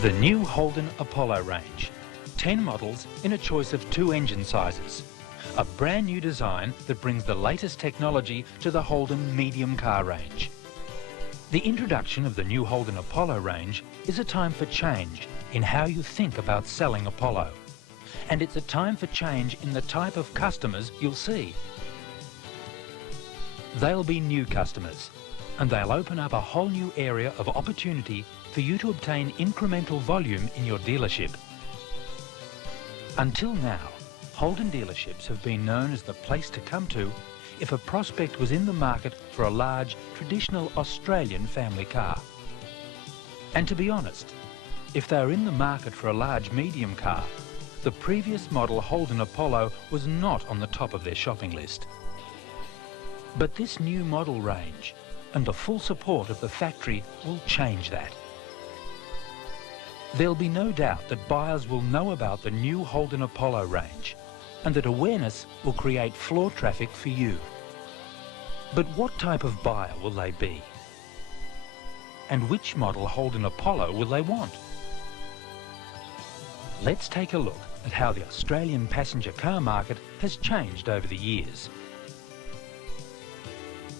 The new Holden Apollo range. 10 models in a choice of 2 engine sizes. A brand new design that brings the latest technology to the Holden medium car range. The introduction of the new Holden Apollo range is a time for change in how you think about selling Apollo. And it's a time for change in the type of customers you'll see. They'll be new customers, and they'll open up a whole new area of opportunity for you to obtain incremental volume in your dealership. Until now, Holden dealerships have been known as the place to come to if a prospect was in the market for a large, traditional Australian family car. And to be honest, if they were in the market for a large medium car, the previous model Holden Apollo was not on the top of their shopping list. But this new model range and the full support of the factory will change that. There'll be no doubt that buyers will know about the new Holden Apollo range and that awareness will create floor traffic for you. But what type of buyer will they be? And which model Holden Apollo will they want? Let's take a look at how the Australian passenger car market has changed over the years.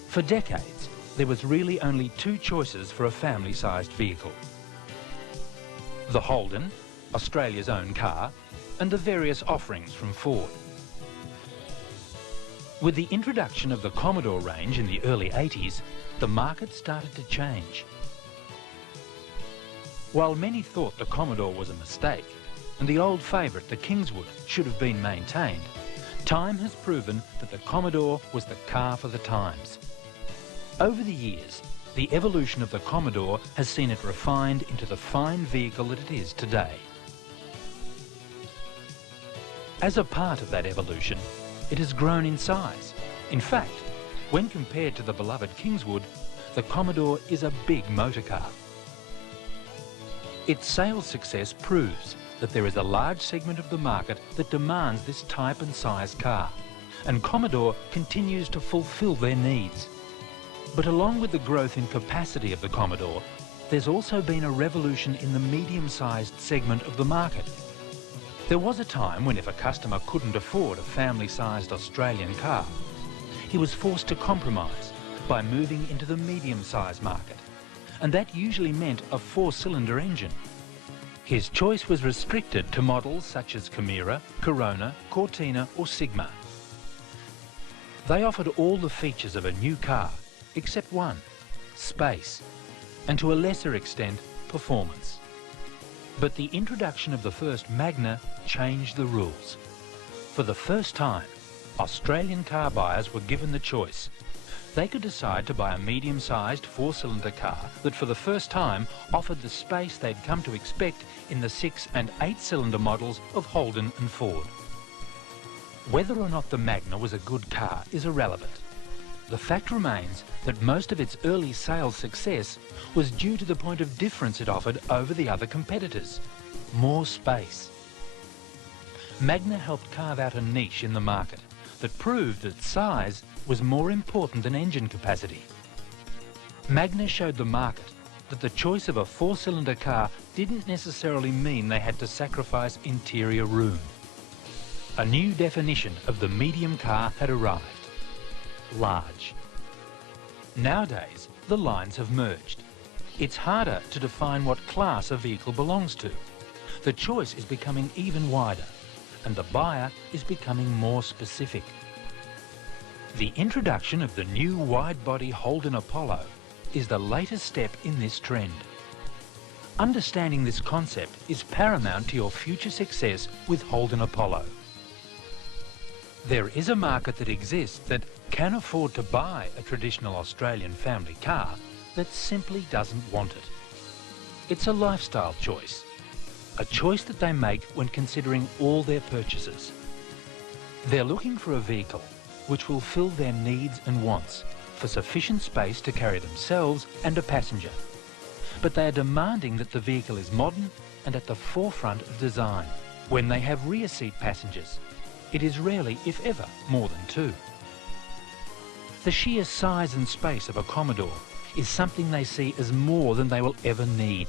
For decades, there was really only 2 choices for a family-sized vehicle. The Holden, Australia's own car, and the various offerings from Ford. With the introduction of the Commodore range in the early 80s, the market started to change. While many thought the Commodore was a mistake, and the old favourite, the Kingswood, should have been maintained, time has proven that the Commodore was the car for the times. Over the years, the evolution of the Commodore has seen it refined into the fine vehicle that it is today. As a part of that evolution, it has grown in size. In fact, when compared to the beloved Kingswood, the Commodore is a big motor car. Its sales success proves that there is a large segment of the market that demands this type and size car, and Commodore continues to fulfil their needs. But along with the growth in capacity of the Commodore, there's also been a revolution in the medium-sized segment of the market. There was a time when if a customer couldn't afford a family-sized Australian car, he was forced to compromise by moving into the medium-sized market, and that usually meant a 4-cylinder engine. His choice was restricted to models such as Chimera, Corona, Cortina or Sigma. They offered all the features of a new car, except one, space, and to a lesser extent, performance. But the introduction of the first Magna changed the rules. For the first time, Australian car buyers were given the choice. They could decide to buy a medium-sized 4-cylinder car that for the first time offered the space they'd come to expect in the 6- and 8-cylinder models of Holden and Ford. Whether or not the Magna was a good car is irrelevant. The fact remains that most of its early sales success was due to the point of difference it offered over the other competitors: more space. Magna helped carve out a niche in the market that proved that size was more important than engine capacity. Magna showed the market that the choice of a 4-cylinder car didn't necessarily mean they had to sacrifice interior room. A new definition of the medium car had arrived: large. Nowadays, the lines have merged. It's harder to define what class a vehicle belongs to. The choice is becoming even wider, and the buyer is becoming more specific. The introduction of the new wide-body Holden Apollo is the latest step in this trend. Understanding this concept is paramount to your future success with Holden Apollo. There is a market that exists that can afford to buy a traditional Australian family car that simply doesn't want it. It's a lifestyle choice, a choice that they make when considering all their purchases. They're looking for a vehicle which will fill their needs and wants for sufficient space to carry themselves and a passenger. But they are demanding that the vehicle is modern and at the forefront of design. When they have rear seat passengers, it is rarely, if ever, more than 2. The sheer size and space of a Commodore is something they see as more than they will ever need.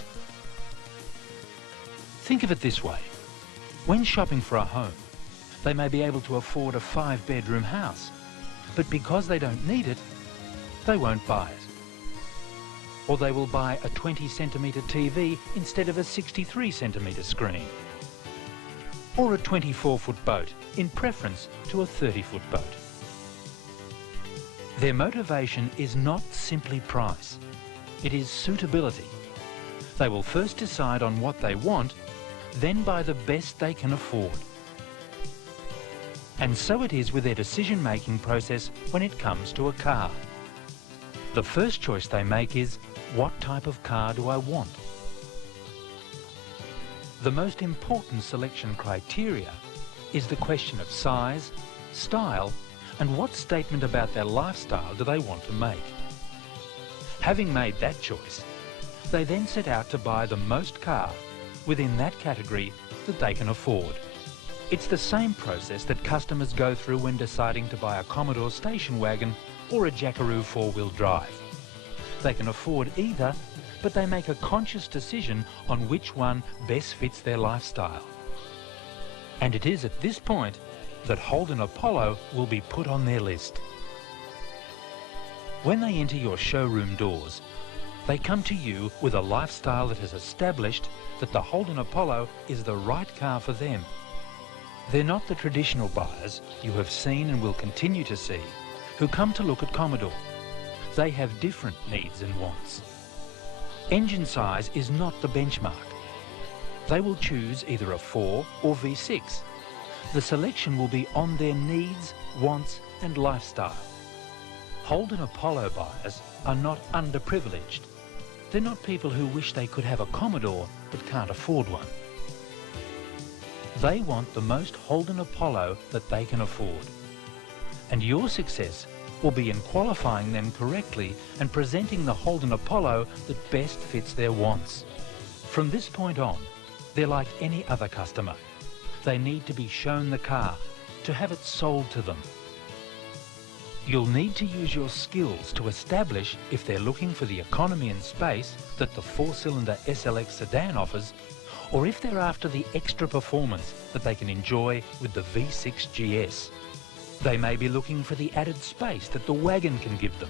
Think of it this way. When shopping for a home, they may be able to afford a 5-bedroom house, but because they don't need it, they won't buy it. Or they will buy a 20-centimetre TV instead of a 63-centimetre screen. Or a 24-foot boat in preference to a 30-foot boat. Their motivation is not simply price, it is suitability. They will first decide on what they want, then buy the best they can afford. And so it is with their decision-making process when it comes to a car. The first choice they make is, what type of car do I want? The most important selection criteria is the question of size, style, and what statement about their lifestyle do they want to make. Having made that choice, they then set out to buy the most car within that category that they can afford. It's the same process that customers go through when deciding to buy a Commodore station wagon or a Jackaroo 4-wheel drive. They can afford either, but they make a conscious decision on which one best fits their lifestyle. And it is at this point that Holden Apollo will be put on their list. When they enter your showroom doors, they come to you with a lifestyle that has established that the Holden Apollo is the right car for them. They're not the traditional buyers you have seen and will continue to see who come to look at Commodore. They have different needs and wants. Engine size is not the benchmark. They will choose either a 4 or V6. The selection will be on their needs, wants and lifestyle. Holden Apollo buyers are not underprivileged. They're not people who wish they could have a Commodore but can't afford one. They want the most Holden Apollo that they can afford. And your success will be in qualifying them correctly and presenting the Holden Apollo that best fits their wants. From this point on, they're like any other customer. They need to be shown the car, to have it sold to them. You'll need to use your skills to establish if they're looking for the economy and space that the 4-cylinder SLX sedan offers, or if they're after the extra performance that they can enjoy with the V6 GS. They may be looking for the added space that the wagon can give them,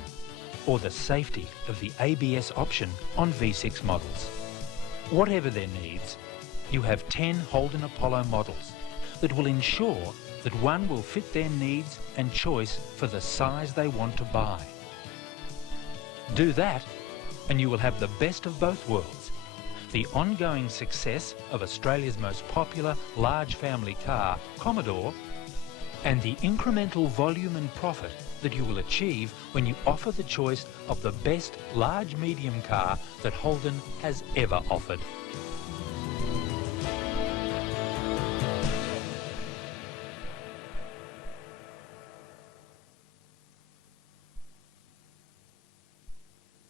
or the safety of the ABS option on V6 models. Whatever their needs, you have 10 Holden Apollo models that will ensure that one will fit their needs and choice for the size they want to buy. Do that and you will have the best of both worlds. The ongoing success of Australia's most popular large family car, Commodore, and the incremental volume and profit that you will achieve when you offer the choice of the best large-medium car that Holden has ever offered.